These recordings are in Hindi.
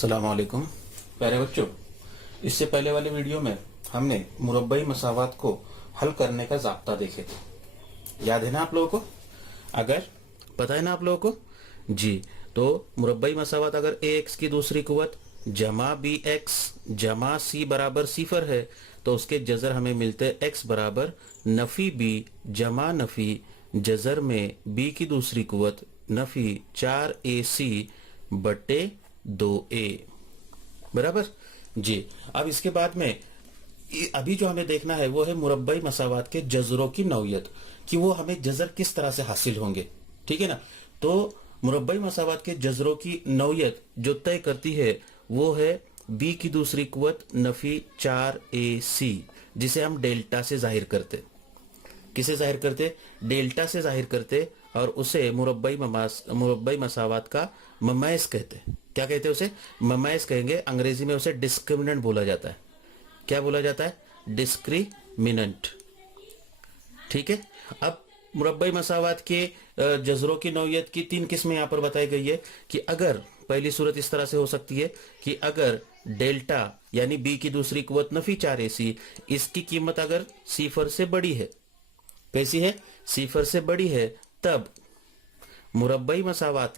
अस्सलाम वालेकुम प्यारे बच्चों। इससे पहले वाले वीडियो में हमने मुरब्बई मसावात को हल करने का ज़ाब्ता देखे थे। याद है ना आप लोगों को? अगर पता है ना आप लोगों को जी, तो मुरब्बई मसावात अगर ए एक्स की दूसरी कुवत जमा बी एक्स जमा सी बराबर सिफर है तो उसके जजर हमें मिलते एक्स बराबर नफी बी जमा नफी जजर में बी की दूसरी कुवत नफी 4ac बटे 2a बराबर जी। अब इसके बाद में अभी जो हमें देखना है वो है मुरब्बई मसावात के जजरों की नौयत, कि वो हमें जजर किस तरह से हासिल होंगे। ठीक है ना? तो मुरब्बई मसावात के जजरों की नौयत जो तय करती है वो है b की दूसरी कुवत नफी 4ac, जिसे हम डेल्टा से जाहिर करते। किसे जाहिर करते? डेल्टा से जाहिर करते, और उसे मुरब्बई मसावात का ममाइज कहते। क्या कहते हैं उसे? ममाइज कहेंगे। अंग्रेजी में उसे डिस्क्रिमिनेंट बोला जाता है। क्या बोला जाता है? डिस्क्रिमिनेंट। ठीक है। अब मुरब्बई मसावात के जजरों की नौयत की 3 किस्में यहाँ पर बताई गई है कि अगर पहली सूरत इस तरह से हो सकती है कि अगर डेल्टा यानी बी की दूसरी कुवत नफी 4ac, इसकी कीमत अगर सिफर से बड़ी है। कैसी है? सिफर से बड़ी है। तब मुरब्बई मसावात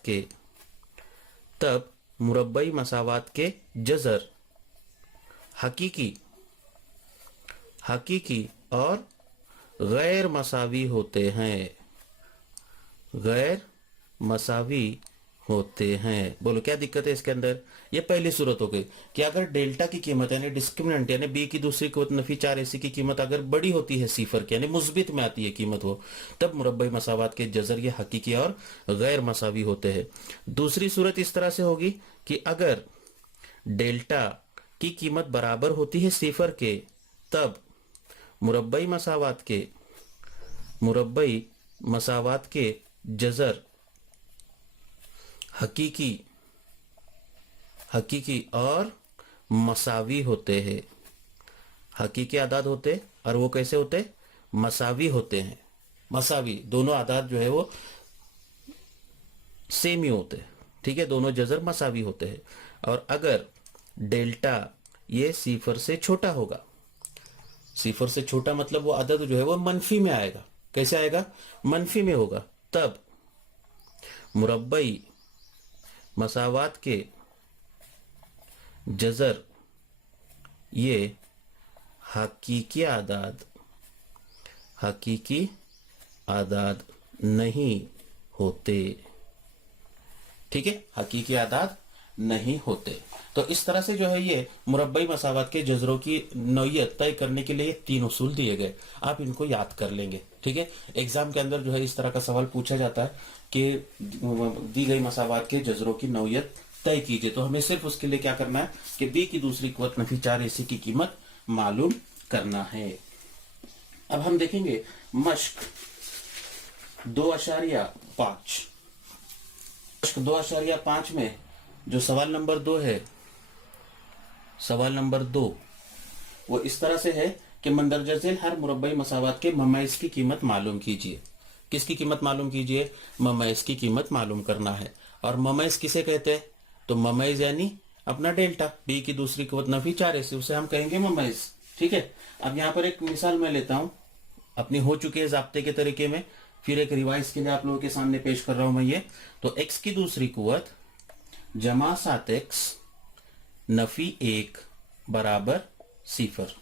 के जजर हकीकी और गैर मसावी होते हैं। गैर मसावी होते हैं। बोलो क्या दिक्कत है इसके अंदर? ये पहली सूरत हो गई कि अगर डेल्टा की कीमत यानी डिस्क्रिमिनेंट यानी बी की दूसरी कुवत नफी 4ac की कीमत अगर बड़ी होती है सिफर के यानी मुस्बित में आती है कीमत वो, तब मुरब्बई मसावात के जजर ये हकीकी और गैर मसावी होते हैं। दूसरी सूरत इस तरह से होगी कि अगर डेल्टा की कीमत बराबर होती है सिफर के, तब मुरब्बई मसावात के जजर हकीकी और मसावी होते हैं। हकीकी आदाद होते और वो कैसे होते? मसावी होते हैं। मसावी दोनों आदाद जो है वो सेम ही होते हैं। ठीक है, दोनों जजर मसावी होते हैं। और अगर डेल्टा ये सिफर से छोटा होगा, सिफर से छोटा मतलब वो आदद जो है वो मनफी में आएगा। कैसे आएगा? मनफी में होगा। तब मुरब्बई मसावात के जजर ये हकीकी आदाद नहीं होते। ठीक है, हकीकी आदाद नहीं होते। तो इस तरह से जो है ये मुरब्बई मसावात के जजरों की नौयत तय करने के लिए 3 उसूल दिए गए। आप इनको याद कर लेंगे। ठीक है, एग्जाम के अंदर जो है इस तरह का सवाल पूछा जाता है कि दी गई मसावात के जजरों की नौयत तय कीजिए। तो हमें सिर्फ उसके लिए क्या करना है कि बी की दूसरी कुवत नफी 4ac की कीमत मालूम करना है। अब हम देखेंगे मश्क 2.5। मश्क 2.5 में जो सवाल नंबर 2 है, सवाल नंबर 2 वो इस तरह से है कि मंदरजा झेल हर मुरब्बई मसावात के ममाइज की कीमत मालूम कीजिए। किसकी कीमत मालूम कीजिए? ममाइज की कीमत मालूम करना है। और ममाइज किसे कहते हैं? तो ममाइज यानी अपना डेल्टा, बी की दूसरी कुवत नफी 4ac, उसे हम कहेंगे ममाइज। ठीक है। अब यहाँ पर एक मिसाल मैं लेता हूं अपनी हो चुके हैं ज़ाब्ते के तरीके में, फिर एक रिवाइज के लिए आप लोगों के सामने पेश कर रहा हूं मैं ये। तो x की दूसरी कुवत जमा 7x नफी 1 बराबर सिफर,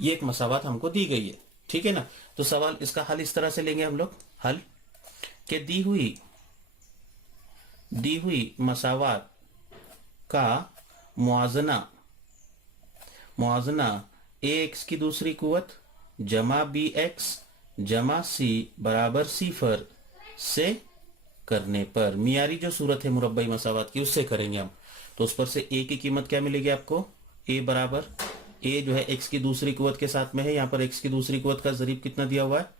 ये एक मसावात हमको दी गई है। ठीक है ना? तो सवाल इसका हल इस तरह से लेंगे हम लोग। हल के दी हुई मसावात का मुआजना ax की दूसरी कुवत जमा bx जमा c बराबर सिफर से करने पर, मियारी जो सूरत है मुरब्बई मसावात की उससे करेंगे हम। तो उस पर से a की कीमत क्या मिलेगी आपको? a बराबर, a जो है x की दूसरी कुवत के साथ में है। यहाँ पर x की दूसरी कुवत का जरीब कितना दिया हुआ है?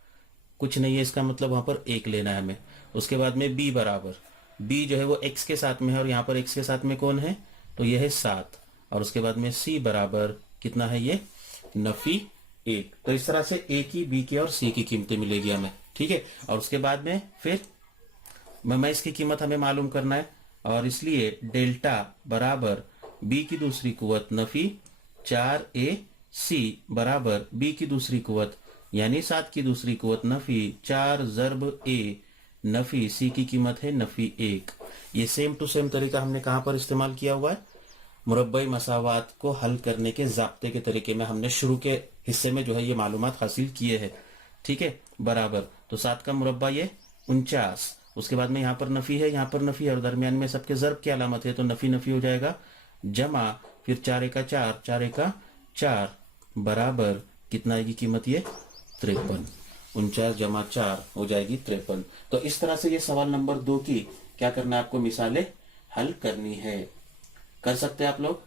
कुछ नहीं है, इसका मतलब वहां पर 1 लेना है हमें। उसके बाद में b बराबर, b जो है वो x के साथ में है और यहाँ पर x के साथ में कौन है? तो यह है 7। और उसके बाद में c बराबर कितना है? ये नफी 1। तो इस तरह से a की, b की और c की कीमतें मिलेगी हमें। ठीक है। और उसके बाद में फिर ममाइज की कीमत हमें मालूम करना है और इसलिए डेल्टा बराबर बी की दूसरी कुवत नफी 4ac बराबर बी की दूसरी कुवत यानी 7 की दूसरी कुवत नफी 4 ज़र्ब a नफी सी की कीमत है नफी 1। ये सेम टू सेम तरीका हमने कहां पर इस्तेमाल किया हुआ है? मुरब्बई मसावात को हल करने के ज़ाब्ते के तरीके में हमने शुरू के हिस्से में जो है ये मालूमात हासिल किए हैं। ठीक है, बराबर। तो 7 का मुरब्बा ये 49, उसके बाद में यहाँ पर नफी है, यहाँ पर नफी है और दरमियान में सबके ज़र्ब की अलामत है तो नफी नफी हो जाएगा, जमा फिर 4 एका 4, 4 एका 4 बराबर कितना आएगी कीमत ये 53। 49 जमा 4 हो जाएगी 53। तो इस तरह से ये सवाल नंबर 2 की क्या करना है आपको मिसालें हल करनी है। कर सकते हैं आप लोग?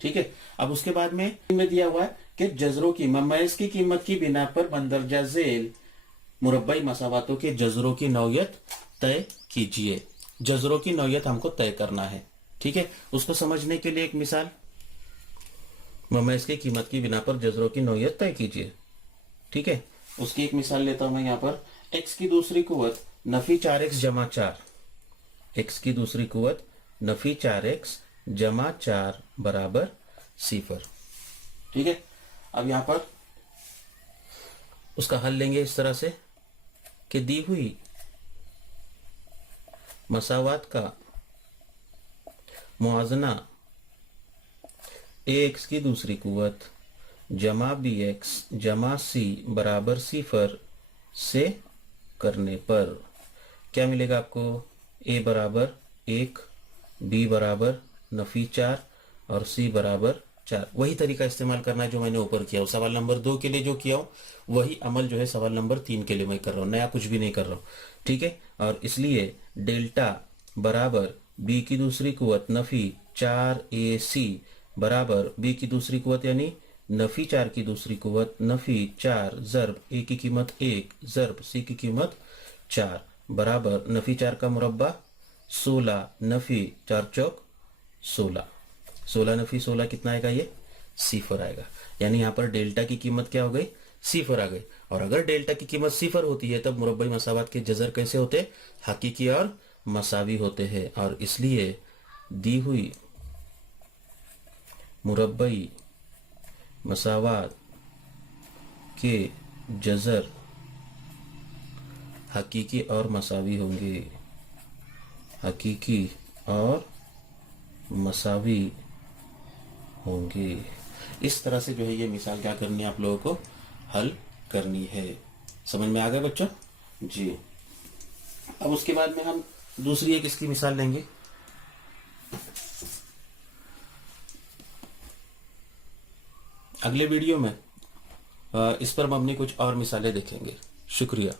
ठीक है। अब उसके बाद में दिया हुआ है कि जजरों की ममैज की कीमत की बिना पर बंदरजा झेल मुरब्बई मसावातों के जजरों की नौयत तय कीजिए। जजरों की नौयत हमको तय करना है। ठीक है, उसको समझने के लिए एक मिसाल, ममैज की कीमत की बिना पर जजरों की नौयत तय कीजिए। ठीक है, उसकी एक मिसाल लेता हूं मैं यहाँ पर। x की दूसरी कुवत नफी 4x जमा 4, x की दूसरी कुवत नफी 4x जमा 4 बराबर 0। ठीक है, अब यहां पर उसका हल लेंगे इस तरह से कि दी हुई मसावात का मुआजना ax की दूसरी कुवत जमा bx जमा c बराबर 0 से करने पर क्या मिलेगा आपको? a बराबर 1, b बराबर नफी 4 और c बराबर 4। वही तरीका इस्तेमाल करना है जो मैंने ऊपर किया। सवाल नंबर 2 के लिए जो किया हूं वही अमल जो है सवाल नंबर 3 के लिए मैं कर रहा हूं, नया कुछ भी नहीं कर रहा हूं। ठीक है, और इसलिए डेल्टा बराबर b की दूसरी कुवत नफी 4ac बराबर b की दूसरी कुवत यानी नफी 4 की दूसरी कुवत नफी 4 ज़र्ब a की कीमत 1 ज़र्ब c की कीमत 4 बराबर नफी 4 का मुरब्बा 16 नफी 4 चौक 16, 16 नफी 16 कितना आएगा? ये 0 आएगा। यानी यहाँ पर डेल्टा की कीमत क्या हो गई? 0 आ गई। और अगर डेल्टा की कीमत 0 होती है तब मुरब्बई मसावात के जजर कैसे होते? हकीकी और मसावी होते हैं। और इसलिए दी हुई मुरब्बई मसावात के जजर हकीकी और मसावी होंगे, हकीकी और मसावी होंगे। इस तरह से जो है ये मिसाल क्या करनी है आप लोगों को हल करनी है। समझ में आ गया बच्चों जी? अब उसके बाद में हम दूसरी एक इसकी मिसाल लेंगे। अगले वीडियो में इस पर हम अपनी कुछ और मिसालें देखेंगे। शुक्रिया।